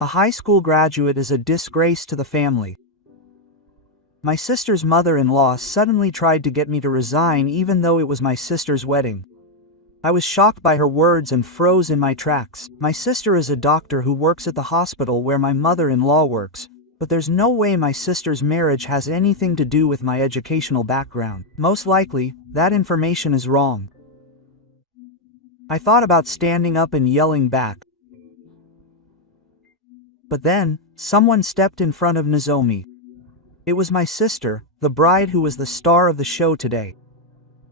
A high school graduate is a disgrace to the family. My sister's mother-in-law suddenly tried to get me to resign even though it was my sister's wedding. I was shocked by her words and froze in my tracks. My sister is a doctor who works at the hospital where my mother-in-law works, but there's no way my sister's marriage has anything to do with my educational background. Most likely, that information is wrong. I thought about standing up and yelling back. But then, someone stepped in front of Nozomi. It was my sister, the bride who was the star of the show today.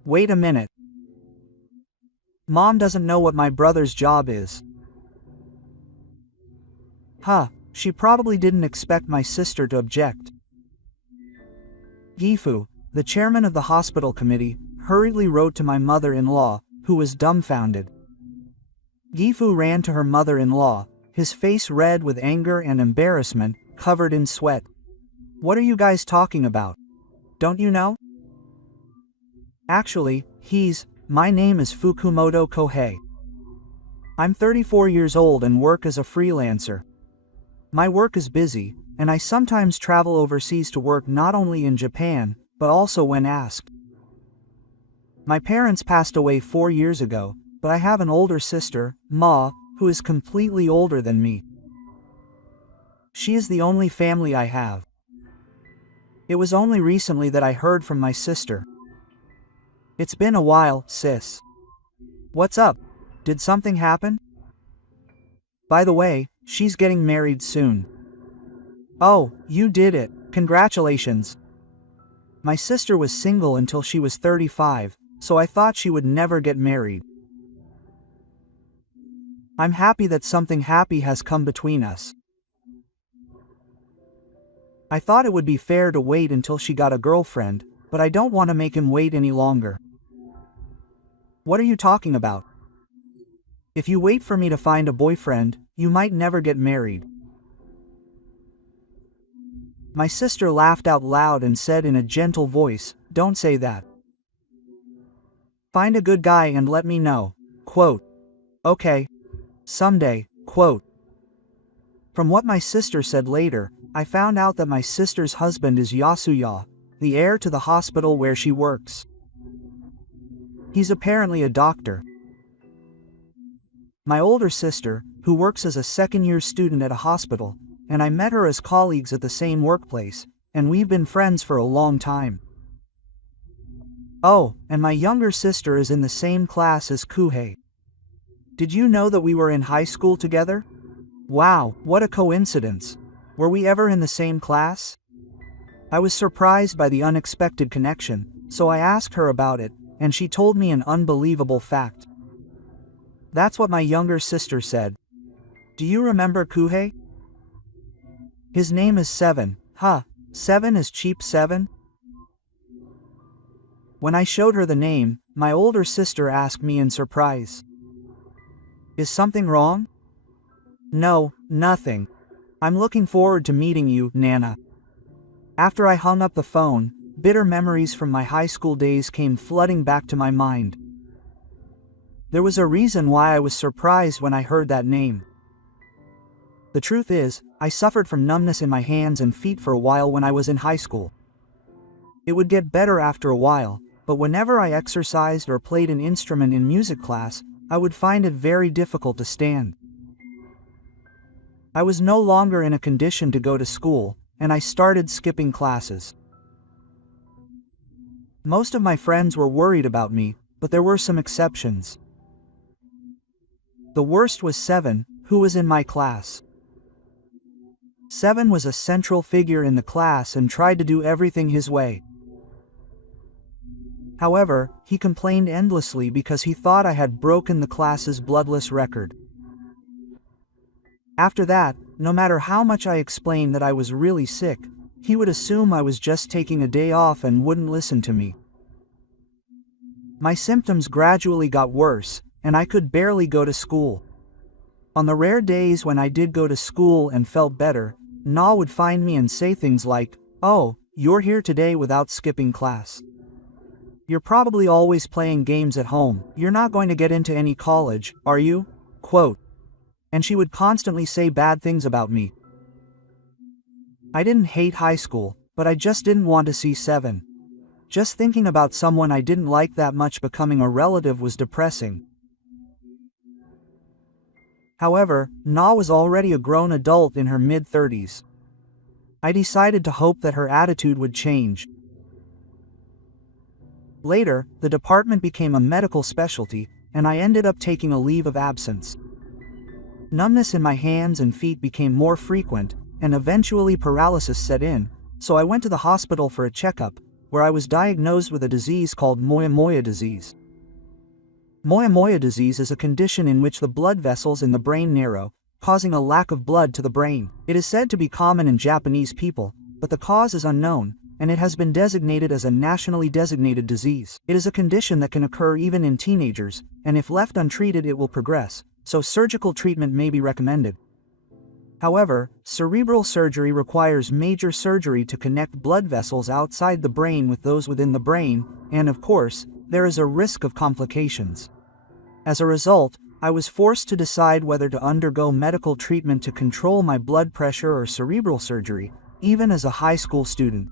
Wait a minute. Mom doesn't know what my brother's job is. She probably didn't expect my sister to object. Gifu, the chairman of the hospital committee, hurriedly wrote to my mother-in-law, who was dumbfounded. Gifu ran to her mother-in-law, his face red with anger and embarrassment, covered in sweat. What are you guys talking about? Don't you know? Actually, my name is Fukumoto Kohei. I'm 34 years old and work as a freelancer. My work is busy, and I sometimes travel overseas to work not only in Japan, but also when asked. My parents passed away 4 years ago, but I have an older sister, Ma, who is completely older than me. She is the only family I have. It was only recently that I heard from my sister. It's been a while, sis. What's up? Did something happen? By the way, she's getting married soon. Oh, you did it. Congratulations. My sister was single until she was 35, so I thought she would never get married. I'm happy that something happy has come between us. I thought it would be fair to wait until she got a girlfriend, but I don't want to make him wait any longer. What are you talking about? If you wait for me to find a boyfriend, you might never get married. My sister laughed out loud and said in a gentle voice, "Don't say that. Find a good guy and let me know." Quote. Okay. Someday. Quote. From what my sister said later, I found out that my sister's husband is Yasuya, the heir to the hospital where she works. He's apparently a doctor. My older sister, who works as a second-year student at a hospital, and I met her as colleagues at the same workplace, and we've been friends for a long time. Oh, and my younger sister is in the same class as Kuhei. Did you know that we were in high school together? Wow, what a coincidence. Were we ever in the same class? I was surprised by the unexpected connection, so I asked her about it, and she told me an unbelievable fact. That's what my younger sister said. Do you remember Kuhei? His name is Seven. Seven is cheap Seven? When I showed her the name, my older sister asked me in surprise. Is something wrong? No, nothing. I'm looking forward to meeting you, Nana. After I hung up the phone, bitter memories from my high school days came flooding back to my mind. There was a reason why I was surprised when I heard that name. The truth is, I suffered from numbness in my hands and feet for a while when I was in high school. It would get better after a while, but whenever I exercised or played an instrument in music class, I would find it very difficult to stand. I was no longer in a condition to go to school, and I started skipping classes. Most of my friends were worried about me, but there were some exceptions. The worst was Seven, who was in my class. Seven was a central figure in the class and tried to do everything his way. However, he complained endlessly because he thought I had broken the class's bloodless record. After that, no matter how much I explained that I was really sick, he would assume I was just taking a day off and wouldn't listen to me. My symptoms gradually got worse, and I could barely go to school. On the rare days when I did go to school and felt better, Na would find me and say things like, "Oh, you're here today without skipping class. You're probably always playing games at home. You're not going to get into any college, are you?" Quote. and she would constantly say bad things about me. I didn't hate high school, but I just didn't want to see 7. Just thinking about someone I didn't like that much becoming a relative was depressing. However, Na was already a grown adult in her mid-30s. I decided to hope that her attitude would change. Later, the department became a medical specialty, and I ended up taking a leave of absence. Numbness in my hands and feet became more frequent, and eventually paralysis set in, so I went to the hospital for a checkup, where I was diagnosed with a disease called moyamoya disease. Moyamoya disease is a condition in which the blood vessels in the brain narrow, causing a lack of blood to the brain. It is said to be common in Japanese people, but the cause is unknown, and it has been designated as a nationally designated disease. It is a condition that can occur even in teenagers, and if left untreated it will progress, so surgical treatment may be recommended. However, cerebral surgery requires major surgery to connect blood vessels outside the brain with those within the brain, and of course, there is a risk of complications. As a result, I was forced to decide whether to undergo medical treatment to control my blood pressure or cerebral surgery, even as a high school student.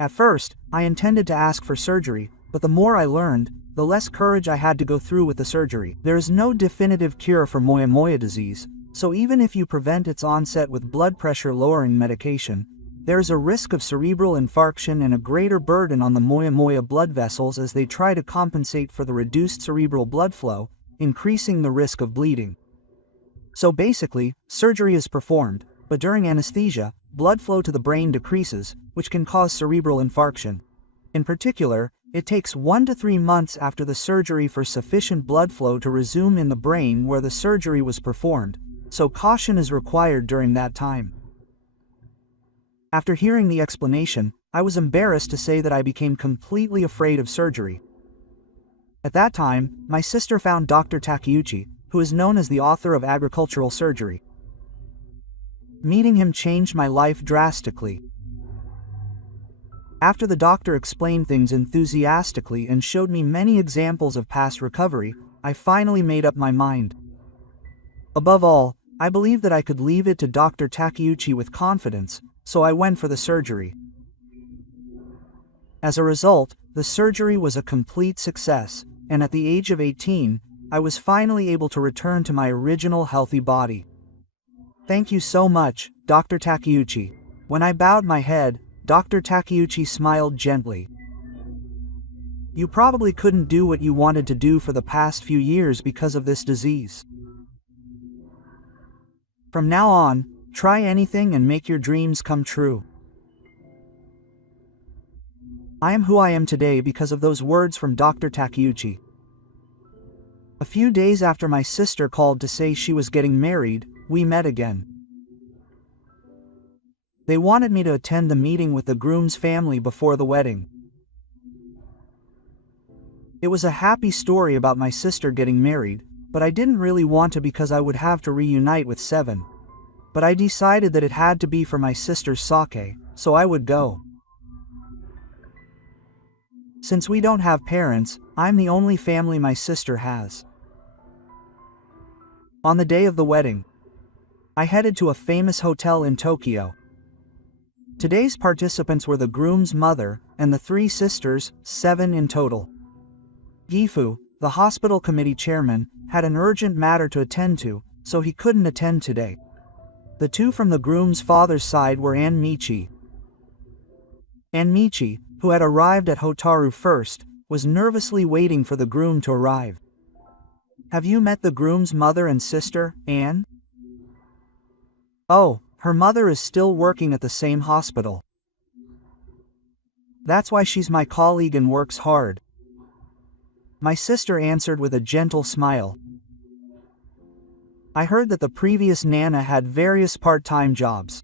At first, I intended to ask for surgery, but the more I learned, the less courage I had to go through with the surgery. There is no definitive cure for moyamoya disease, so even if you prevent its onset with blood pressure-lowering medication, there is a risk of cerebral infarction and a greater burden on the moyamoya blood vessels as they try to compensate for the reduced cerebral blood flow, increasing the risk of bleeding. So basically, surgery is performed, but during anesthesia, blood flow to the brain decreases, which can cause cerebral infarction. In particular, it takes 1 to 3 months after the surgery for sufficient blood flow to resume in the brain where the surgery was performed, so caution is required during that time. After hearing the explanation, I was embarrassed to say that I became completely afraid of surgery. At that time, my sister found Dr. Takeuchi, who is known as the author of agricultural surgery. Meeting him changed my life drastically. After the doctor explained things enthusiastically and showed me many examples of past recovery, I finally made up my mind. Above all, I believed that I could leave it to Dr. Takeuchi with confidence, so I went for the surgery. As a result, the surgery was a complete success, and at the age of 18, I was finally able to return to my original healthy body. Thank you so much, Dr. Takeuchi. When I bowed my head, Dr. Takeuchi smiled gently. You probably couldn't do what you wanted to do for the past few years because of this disease. From now on, try anything and make your dreams come true. I am who I am today because of those words from Dr. Takeuchi. A few days after my sister called to say she was getting married, we met again. They wanted me to attend the meeting with the groom's family before the wedding. It was a happy story about my sister getting married, but I didn't really want to because I would have to reunite with 7. But I decided that it had to be for my sister's sake, so I would go. Since we don't have parents, I'm the only family my sister has. On the day of the wedding, I headed to a famous hotel in Tokyo. Today's participants were the groom's mother and the 3 sisters, 7 in total. Gifu, the hospital committee chairman, had an urgent matter to attend to, so he couldn't attend today. The 2 from the groom's father's side were Ann Michi. Ann Michi, who had arrived at Hotaru first, was nervously waiting for the groom to arrive. Have you met the groom's mother and sister, Ann? Oh, her mother is still working at the same hospital. That's why she's my colleague and works hard. My sister answered with a gentle smile. I heard that the previous Nana had various part-time jobs.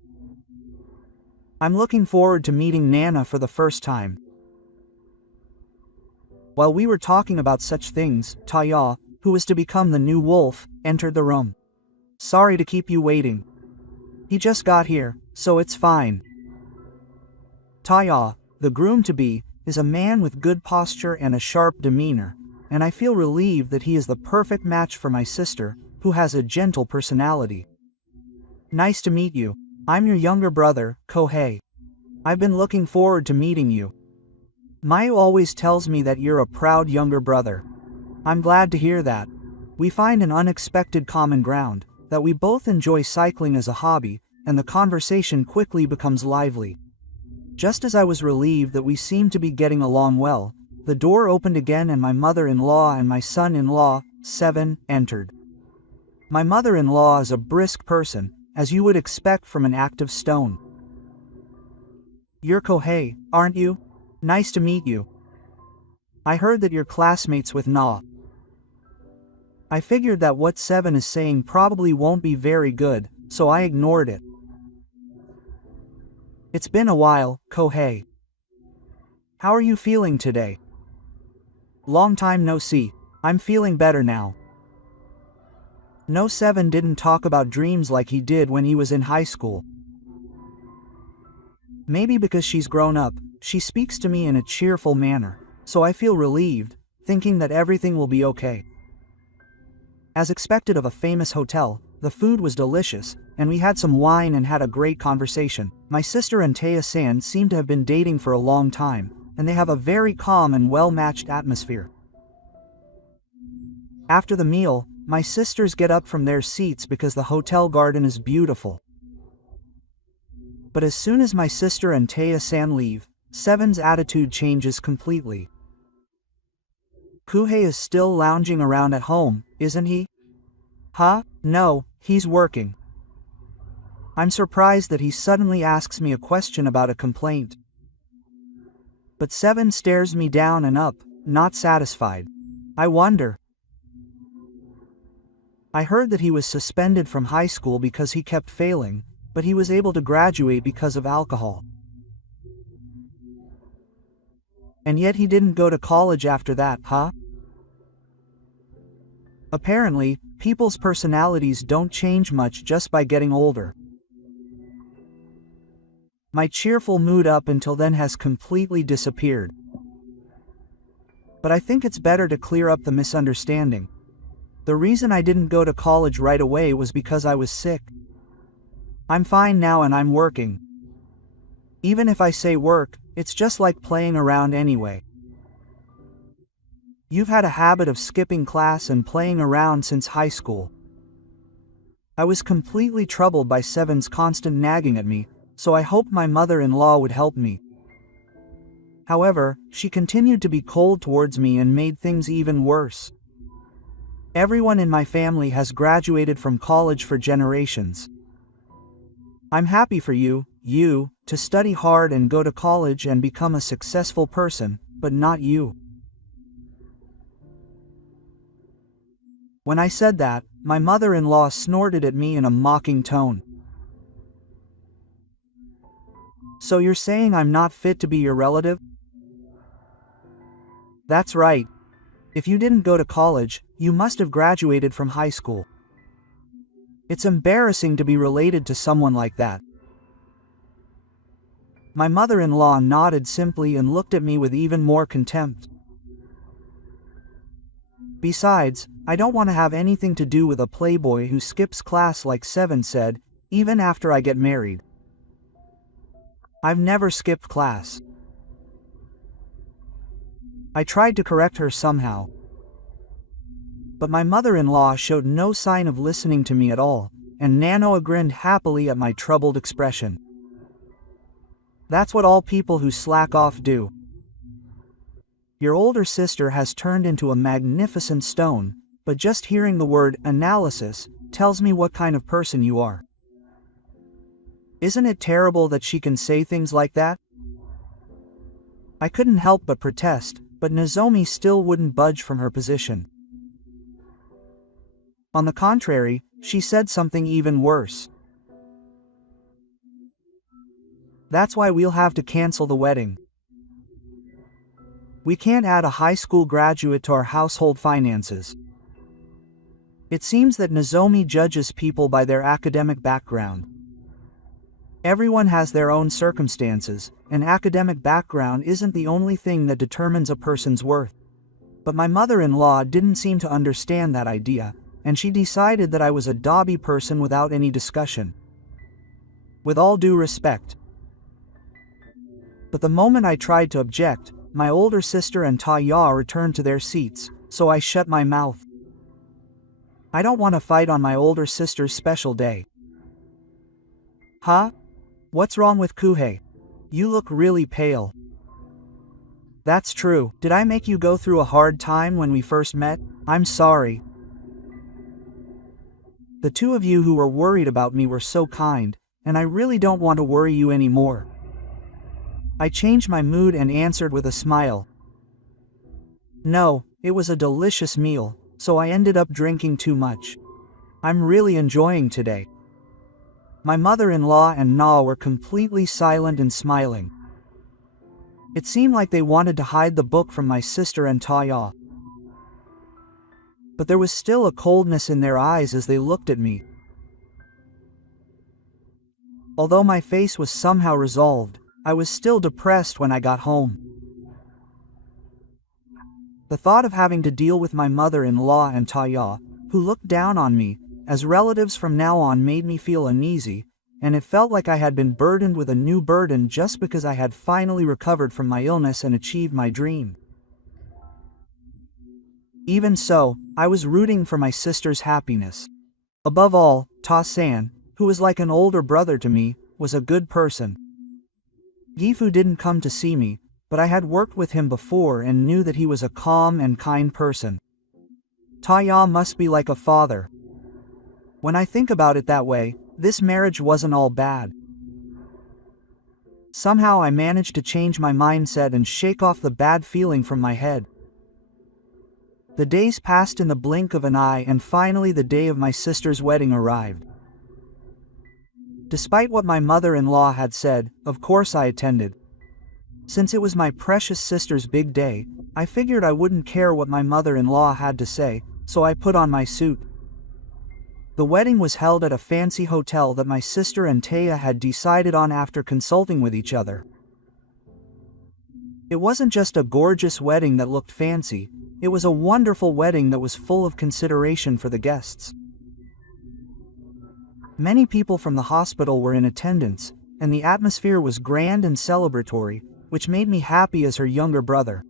I'm looking forward to meeting Nana for the first time. While we were talking about such things, Taya, who was to become the new wolf, entered the room. Sorry to keep you waiting. He just got here, so it's fine. Taya, the groom-to-be, is a man with good posture and a sharp demeanor, and I feel relieved that he is the perfect match for my sister, who has a gentle personality. Nice to meet you. I'm your younger brother, Kohei. I've been looking forward to meeting you. Mayu always tells me that you're a proud younger brother. I'm glad to hear that. We find an unexpected common ground, that we both enjoy cycling as a hobby, and the conversation quickly becomes lively. Just as I was relieved that we seemed to be getting along well, the door opened again and my mother-in-law and my son-in-law, 7, entered. My mother-in-law is a brisk person, as you would expect from an active stone. You're Kohei, aren't you? Nice to meet you. I heard that you're classmates with Na. I figured that what 7 is saying probably won't be very good, so I ignored it. It's been a while, Kohei. How are you feeling today? Long time no see. I'm feeling better now. No, 7 didn't talk about dreams like he did when he was in high school. Maybe because she's grown up, she speaks to me in a cheerful manner, so I feel relieved, thinking that everything will be okay. As expected of a famous hotel, the food was delicious, and we had some wine and had a great conversation. My sister and Taya-san seem to have been dating for a long time, and they have a very calm and well-matched atmosphere. After the meal, my sisters get up from their seats because the hotel garden is beautiful. But as soon as my sister and Taya-san leave, 7's attitude changes completely. Kohei is still lounging around at home, isn't he? Huh? No, he's working. I'm surprised that he suddenly asks me a question about a complaint. But 7 stares me down and up, not satisfied. I wonder. I heard that he was suspended from high school because he kept failing, but he was able to graduate because of alcohol. And yet he didn't go to college after that, huh? Apparently, people's personalities don't change much just by getting older. My cheerful mood up until then has completely disappeared. But I think it's better to clear up the misunderstanding. The reason I didn't go to college right away was because I was sick. I'm fine now and I'm working. Even if I say work, it's just like playing around anyway. You've had a habit of skipping class and playing around since high school. I was completely troubled by 7's constant nagging at me, so I hoped my mother-in-law would help me. However, she continued to be cold towards me and made things even worse. Everyone in my family has graduated from college for generations. I'm happy for you, to study hard and go to college and become a successful person, but not you. When I said that, my mother-in-law snorted at me in a mocking tone. So you're saying I'm not fit to be your relative? That's right. If you didn't go to college, you must have graduated from high school. It's embarrassing to be related to someone like that. My mother-in-law nodded simply and looked at me with even more contempt. Besides, I don't want to have anything to do with a playboy who skips class like 7 said, even after I get married. I've never skipped class. I tried to correct her somehow. But my mother-in-law showed no sign of listening to me at all, and Nanoa grinned happily at my troubled expression. That's what all people who slack off do. Your older sister has turned into a magnificent stone, but just hearing the word analysis tells me what kind of person you are. Isn't it terrible that she can say things like that? I couldn't help but protest, but Nozomi still wouldn't budge from her position. On the contrary, she said something even worse. That's why we'll have to cancel the wedding. We can't add a high school graduate to our household finances. It seems that Nozomi judges people by their academic background. Everyone has their own circumstances, and academic background isn't the only thing that determines a person's worth. But my mother-in-law didn't seem to understand that idea, and she decided that I was a dobby person without any discussion. With all due respect. But the moment I tried to object, my older sister and Taya returned to their seats, so I shut my mouth. I don't want to fight on my older sister's special day. Huh? What's wrong with Kuhei? You look really pale. That's true. Did I make you go through a hard time when we first met? I'm sorry. The two of you who were worried about me were so kind, and I really don't want to worry you anymore. I changed my mood and answered with a smile. No, it was a delicious meal, so I ended up drinking too much. I'm really enjoying today. My mother-in-law and Na were completely silent and smiling. It seemed like they wanted to hide the book from my sister and Taya. But there was still a coldness in their eyes as they looked at me. Although my face was somehow resolved, I was still depressed when I got home. The thought of having to deal with my mother-in-law and Taya, who looked down on me, as relatives from now on made me feel uneasy, and it felt like I had been burdened with a new burden just because I had finally recovered from my illness and achieved my dream. Even so, I was rooting for my sister's happiness. Above all, Ta-san, who was like an older brother to me, was a good person. Gifu didn't come to see me, but I had worked with him before and knew that he was a calm and kind person. Taya must be like a father. When I think about it that way, this marriage wasn't all bad. Somehow I managed to change my mindset and shake off the bad feeling from my head. The days passed in the blink of an eye, and finally the day of my sister's wedding arrived. Despite what my mother-in-law had said, of course I attended. Since it was my precious sister's big day, I figured I wouldn't care what my mother-in-law had to say, so I put on my suit. The wedding was held at a fancy hotel that my sister and Taya had decided on after consulting with each other. It wasn't just a gorgeous wedding that looked fancy, it was a wonderful wedding that was full of consideration for the guests. Many people from the hospital were in attendance, and the atmosphere was grand and celebratory, which made me happy as her younger brother.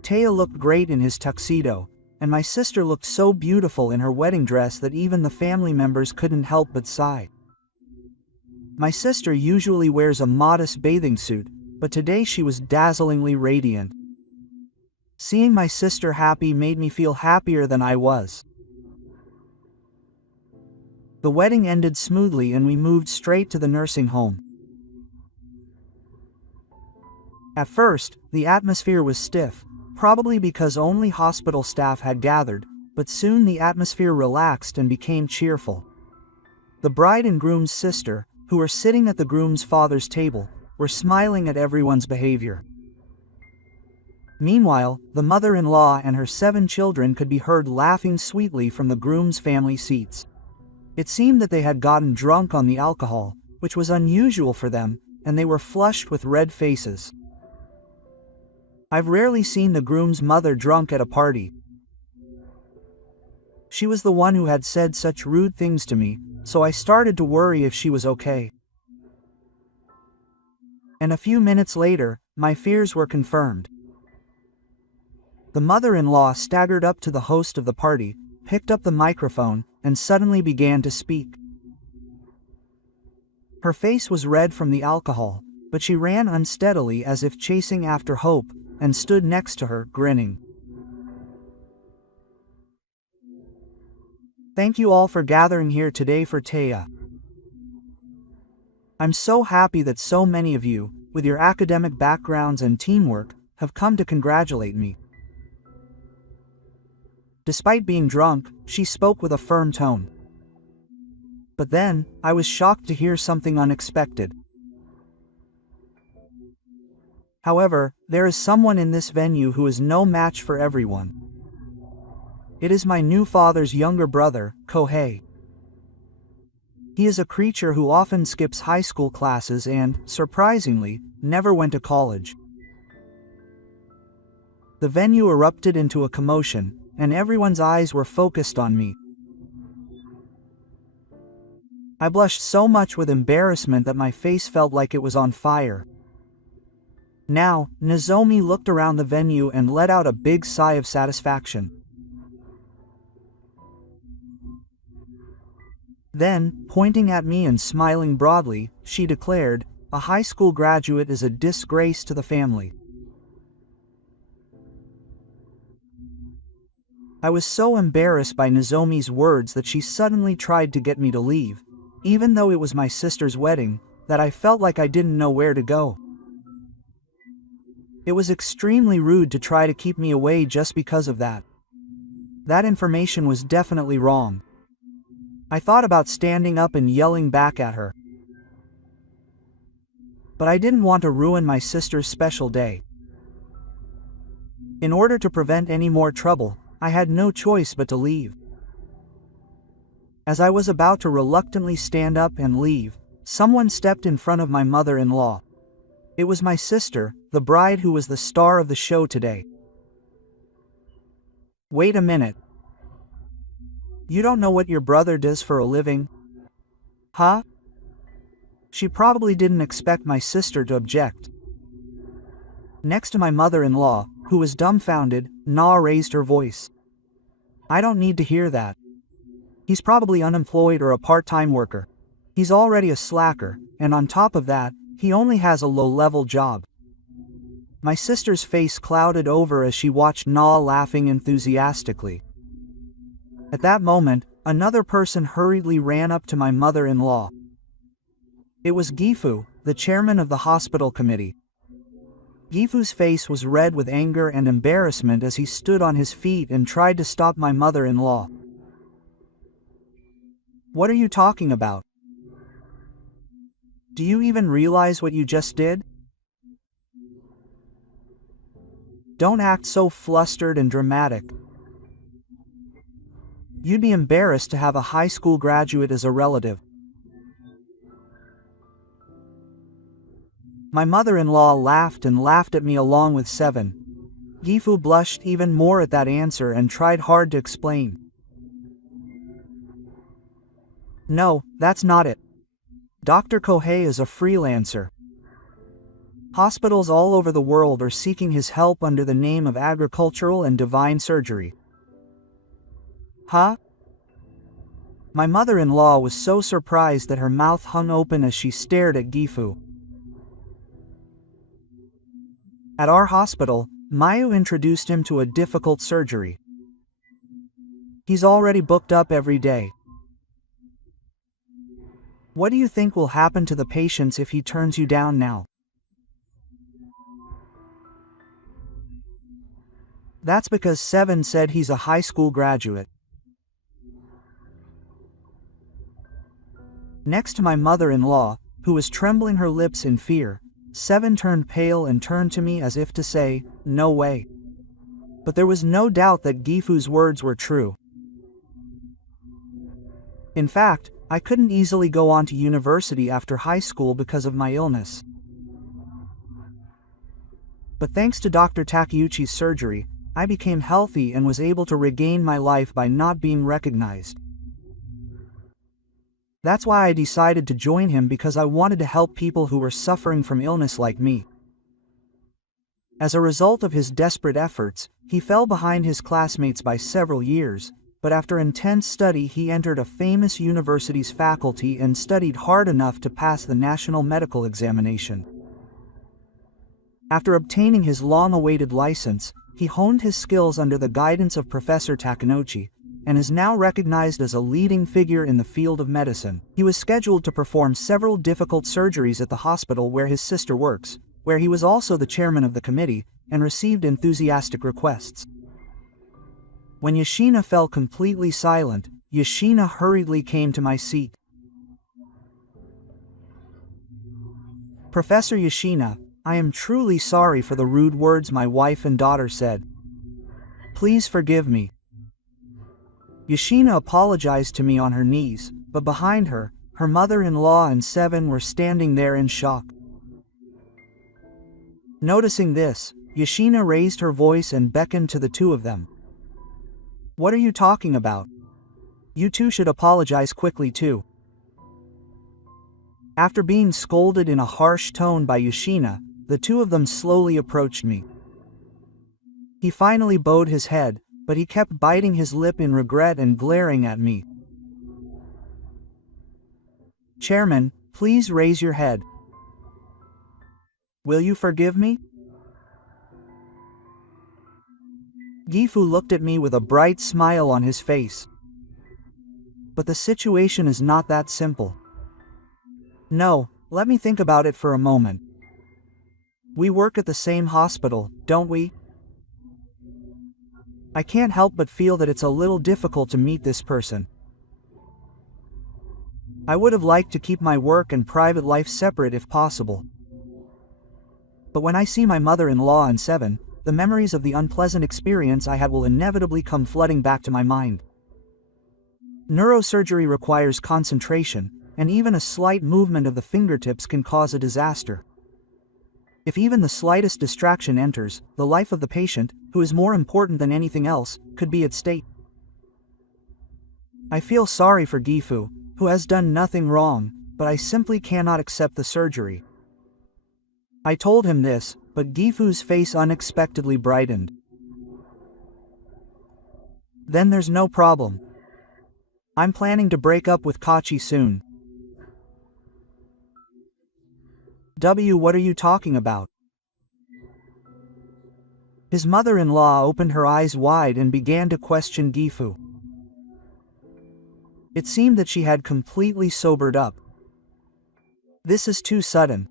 Taya looked great in his tuxedo, and my sister looked so beautiful in her wedding dress that even the family members couldn't help but sigh. My sister usually wears a modest bathing suit, but today she was dazzlingly radiant. Seeing my sister happy made me feel happier than I was. The wedding ended smoothly and we moved straight to the nursing home. At first, the atmosphere was stiff, probably because only hospital staff had gathered, but soon the atmosphere relaxed and became cheerful. The bride and groom's sister, who were sitting at the groom's father's table, were smiling at everyone's behavior. Meanwhile, the mother-in-law and her 7 children could be heard laughing sweetly from the groom's family seats. It seemed that they had gotten drunk on the alcohol, which was unusual for them, and they were flushed with red faces. I've rarely seen the groom's mother drunk at a party. She was the one who had said such rude things to me, so I started to worry if she was okay. And a few minutes later, my fears were confirmed. The mother-in-law staggered up to the host of the party, picked up the microphone, and suddenly began to speak. Her face was red from the alcohol, but she ran unsteadily as if chasing after hope, and stood next to her, grinning. Thank you all for gathering here today for Taya. I'm so happy that so many of you, with your academic backgrounds and teamwork, have come to congratulate me. Despite being drunk, she spoke with a firm tone. But then, I was shocked to hear something unexpected. However, there is someone in this venue who is no match for everyone. It is my new father's younger brother, Kohei. He is a creature who often skips high school classes and, surprisingly, never went to college. The venue erupted into a commotion, and everyone's eyes were focused on me. I blushed so much with embarrassment that my face felt like it was on fire. Now, Nozomi looked around the venue and let out a big sigh of satisfaction. Then, pointing at me and smiling broadly, she declared, "A high school graduate is a disgrace to the family." I was so embarrassed by Nozomi's words that she suddenly tried to get me to leave, even though it was my sister's wedding, that I felt like I didn't know where to go. It was extremely rude to try to keep me away just because of that. That information was definitely wrong. I thought about standing up and yelling back at her. But I didn't want to ruin my sister's special day. In order to prevent any more trouble, I had no choice but to leave. As I was about to reluctantly stand up and leave, someone stepped in front of my mother-in-law. It was my sister, the bride who was the star of the show today. "Wait a minute. You don't know what your brother does for a living? Huh?" She probably didn't expect my sister to object. Next to my mother-in-law, who was dumbfounded, Na raised her voice. "I don't need to hear that. He's probably unemployed or a part-time worker. He's already a slacker, and on top of that, he only has a low-level job." My sister's face clouded over as she watched Na laughing enthusiastically. At that moment, another person hurriedly ran up to my mother-in-law. It was Gifu, the chairman of the hospital committee. Gifu's face was red with anger and embarrassment as he stood on his feet and tried to stop my mother-in-law. "What are you talking about? Do you even realize what you just did? Don't act so flustered and dramatic. You'd be embarrassed to have a high school graduate as a relative." My mother-in-law laughed and laughed at me along with Seven. Gifu blushed even more at that answer and tried hard to explain. "No, that's not it. Dr. Kohei is a freelancer. Hospitals all over the world are seeking his help under the name of agricultural and divine surgery." "Huh?" My mother-in-law was so surprised that her mouth hung open as she stared at Gifu. At our hospital, Mayu introduced him to a difficult surgery. He's already booked up every day. What do you think will happen to the patients if he turns you down now? That's because Seven said he's a high school graduate. Next to my mother-in-law, who was trembling her lips in fear, Seven turned pale and turned to me as if to say, "No way." But there was no doubt that Gifu's words were true. In fact, I couldn't easily go on to university after high school because of my illness. But thanks to Dr. Takeuchi's surgery, I became healthy and was able to regain my life by not being recognized. That's why I decided to join him, because I wanted to help people who were suffering from illness like me. As a result of his desperate efforts, he fell behind his classmates by several years, but after intense study he entered a famous university's faculty and studied hard enough to pass the national medical examination. After obtaining his long-awaited license, he honed his skills under the guidance of Professor Takenouchi, and is now recognized as a leading figure in the field of medicine. He was scheduled to perform several difficult surgeries at the hospital where his sister works, where he was also the chairman of the committee, and received enthusiastic requests. When Yoshina fell completely silent, Yoshina hurriedly came to my seat. "Professor Yoshina, I am truly sorry for the rude words my wife and daughter said. Please forgive me." Yoshina apologized to me on her knees, but behind her, her mother-in-law and Seven were standing there in shock. Noticing this, Yoshina raised her voice and beckoned to the two of them. What are you talking about? You two should apologize quickly too. After being scolded in a harsh tone by Yoshina, the two of them slowly approached me. He finally bowed his head, but he kept biting his lip in regret and glaring at me. Chairman, please raise your head. Will you forgive me? Gifu looked at me with a bright smile on his face. But the situation is not that simple. No, let me think about it for a moment. We work at the same hospital, don't we? I can't help but feel that it's a little difficult to meet this person. I would have liked to keep my work and private life separate if possible. But when I see my mother-in-law and Seven, the memories of the unpleasant experience I had will inevitably come flooding back to my mind. Neurosurgery requires concentration, and even a slight movement of the fingertips can cause a disaster. If even the slightest distraction enters, the life of the patient, who is more important than anything else, could be at stake. I feel sorry for Gifu, who has done nothing wrong, but I simply cannot accept the surgery. I told him this, but Gifu's face unexpectedly brightened. Then there's no problem. I'm planning to break up with Kachi soon. What are you talking about? His mother-in-law opened her eyes wide and began to question Gifu. It seemed that she had completely sobered up. This is too sudden.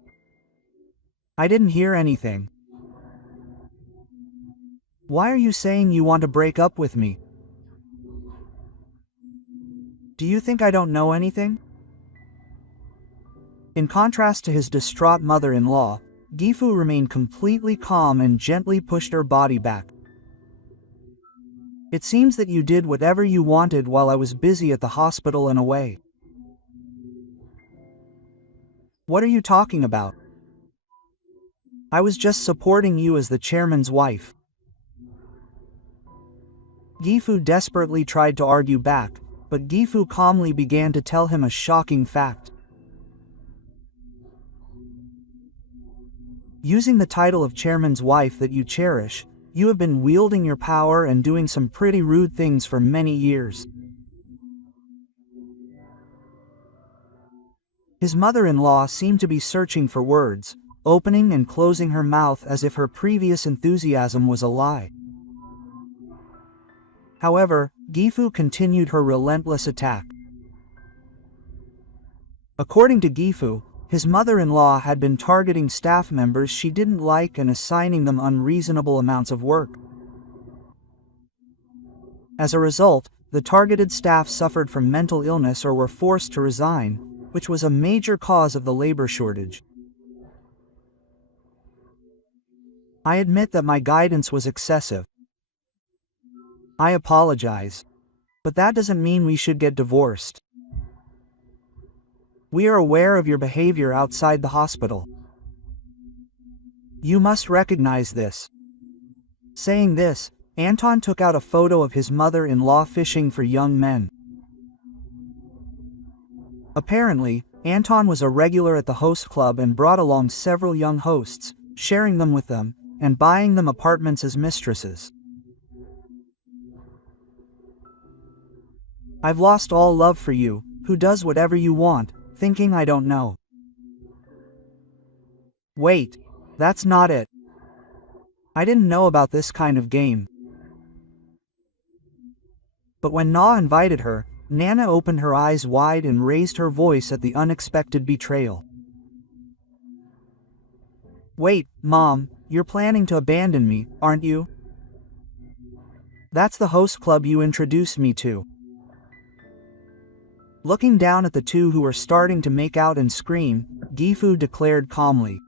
I didn't hear anything. Why are you saying you want to break up with me? Do you think I don't know anything? In contrast to his distraught mother-in-law, Gifu remained completely calm and gently pushed her body back. It seems that you did whatever you wanted while I was busy at the hospital and away. What are you talking about? I was just supporting you as the chairman's wife. Gifu desperately tried to argue back, but Gifu calmly began to tell him a shocking fact. Using the title of chairman's wife that you cherish, you have been wielding your power and doing some pretty rude things for many years. His mother-in-law seemed to be searching for words, opening and closing her mouth as if her previous enthusiasm was a lie. However, Gifu continued her relentless attack. According to Gifu, his mother-in-law had been targeting staff members she didn't like and assigning them unreasonable amounts of work. As a result, the targeted staff suffered from mental illness or were forced to resign, which was a major cause of the labor shortage. I admit that my guidance was excessive. I apologize. But that doesn't mean we should get divorced. We are aware of your behavior outside the hospital. You must recognize this. Saying this, Anton took out a photo of his mother-in-law fishing for young men. Apparently, Anton was a regular at the host club and brought along several young hosts, sharing them with them, and buying them apartments as mistresses. I've lost all love for you, who does whatever you want, thinking I don't know. Wait, that's not it. I didn't know about this kind of game. But when Na invited her, Nana opened her eyes wide and raised her voice at the unexpected betrayal. Wait, Mom, you're planning to abandon me, aren't you? That's the host club you introduced me to. Looking down at the two who were starting to make out and scream, Gifu declared calmly.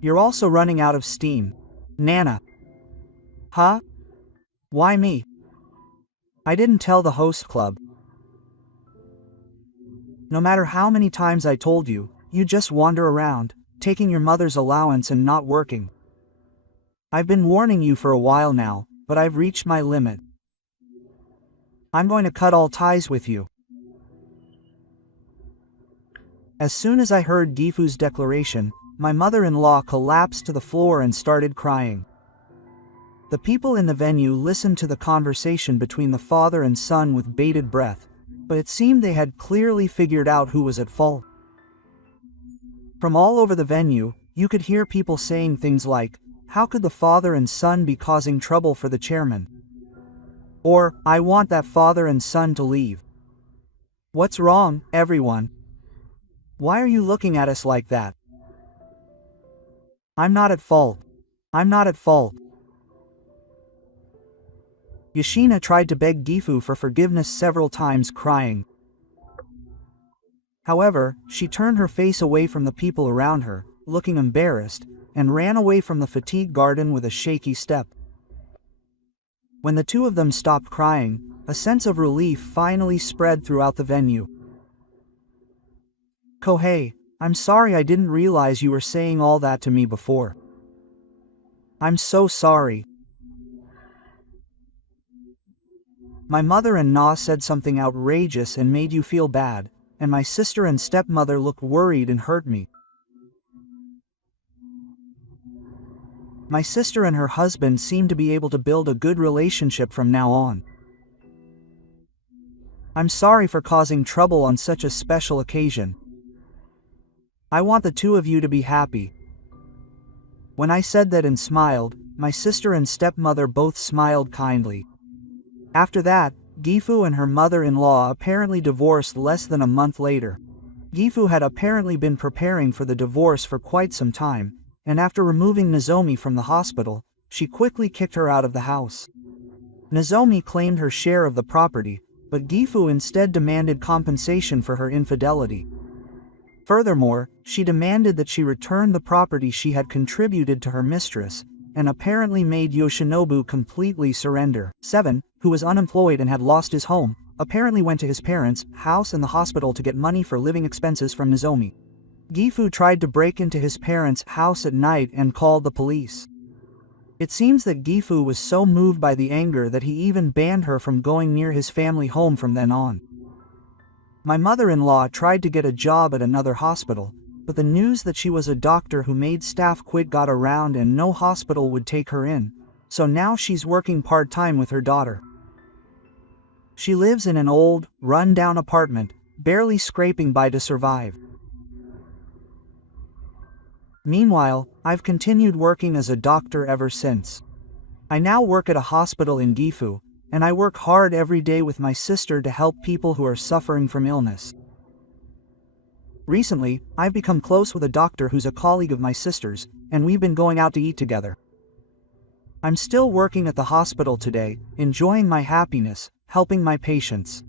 You're also running out of steam. Nana. Huh? Why me? I didn't tell the host club. No matter how many times I told you, you just wander around, taking your mother's allowance and not working. I've been warning you for a while now, but I've reached my limit. I'm going to cut all ties with you. As soon as I heard Gifu's declaration, my mother-in-law collapsed to the floor and started crying. The people in the venue listened to the conversation between the father and son with bated breath, but it seemed they had clearly figured out who was at fault. From all over the venue, you could hear people saying things like, "How could the father and son be causing trouble for the chairman?" Or, "I want that father and son to leave." "What's wrong, everyone? Why are you looking at us like that? I'm not at fault. I'm not at fault." Yoshina tried to beg Gifu for forgiveness several times, crying. However, she turned her face away from the people around her, looking embarrassed, and ran away from the fatigue garden with a shaky step. When the two of them stopped crying, a sense of relief finally spread throughout the venue. "Kohei, I'm sorry I didn't realize you were saying all that to me before. I'm so sorry. My mother-in-law said something outrageous and made you feel bad, and my sister and stepmother looked worried and hurt me. My sister and her husband seem to be able to build a good relationship from now on. I'm sorry for causing trouble on such a special occasion. I want the two of you to be happy." When I said that and smiled, my sister and stepmother both smiled kindly. After that, Gifu and her mother-in-law apparently divorced less than a month later. Gifu had apparently been preparing for the divorce for quite some time, and after removing Nozomi from the hospital, she quickly kicked her out of the house. Nozomi claimed her share of the property, but Gifu instead demanded compensation for her infidelity. Furthermore, she demanded that she return the property she had contributed to her mistress, and apparently made Yoshinobu completely surrender. 7, who was unemployed and had lost his home, apparently went to his parents' house and the hospital to get money for living expenses from Nozomi. Gifu tried to break into his parents' house at night and called the police. It seems that Gifu was so moved by the anger that he even banned her from going near his family home from then on. My mother-in-law tried to get a job at another hospital, but the news that she was a doctor who made staff quit got around and no hospital would take her in, so now she's working part-time with her daughter. She lives in an old, run-down apartment, barely scraping by to survive. Meanwhile, I've continued working as a doctor ever since. I now work at a hospital in Gifu, and I work hard every day with my sister to help people who are suffering from illness. Recently, I've become close with a doctor who's a colleague of my sister's, and we've been going out to eat together. I'm still working at the hospital today, enjoying my happiness, helping my patients.